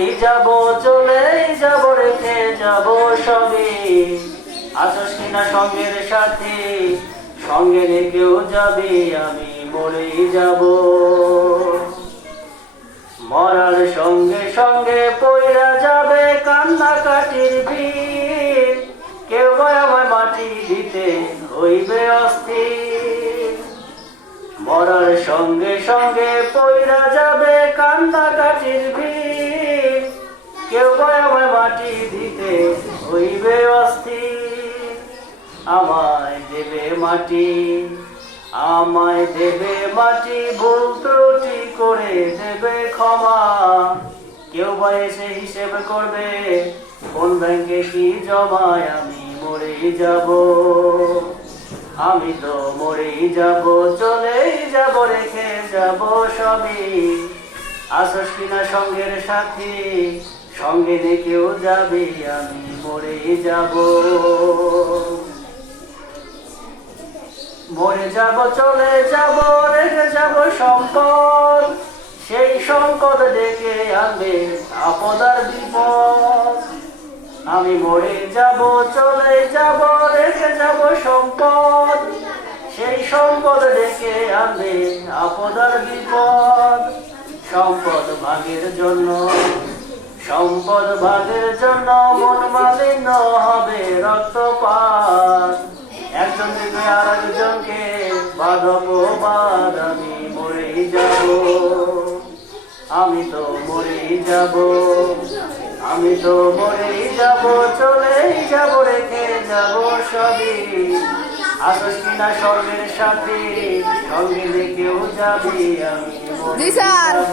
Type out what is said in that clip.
মরেই যাব, চলেই যাব, রেখে যাব সবই। আছস কিনা সঙ্গের সাথে, সঙ্গে রেখেও যাবি, আমি মরেই যাব। মরার সঙ্গে সঙ্গে পইরা যাবে কান্নাকাটির ভিড়, কেউ বা আমায় মাটি দিতে হইবে অস্থির। মরার সঙ্গে সঙ্গে পইরা যাবে কান্নাকাটির ভিড়, কেউ বা আমায় মাটি দিতে হইবে অস্থির। আমায় দেবে মাটি, আমায় দেবে মাটি, ভুল ত্রুটি করে দেবে ক্ষমা। কেউ বা এসে হিসেব করবে কোন ব্যাংকে কি জমায়, আমি মরেই যাব। আমি তো মরেই যাব, চলেই যাব, রেখে যাব সবই। আছস কিনা সঙ্গের সাথী, সঙ্গে রেখেও যাবি, আমি মরেই যাব। মরে যাব, চলে যাব, রেখে যাব সম্পদ, সেই সম্পদ ডেকে আনবে আপদ আর বিপদ। আমি মরে যাব, চলে যাব, রেখে যাব সম্পদ, সেই সম্পদ ডেকে আনবে আপদ আর বিপদ। সম্পদ ভাগের জন্য, সম্পদ ভাগের জন্য মন মালিন্য হবে রক্তপাত। একজন দেবে আর একজনকে বাদ, আমি মরেই যাব। আমি তো মরেই যাব, আমি তো মরেই যাব, চলেই যাব, রেখে যাব সবই। আছস কিনা স্বর্গের সাথে, সঙ্গে রেখেও যাবি, আমি মরেই যাব।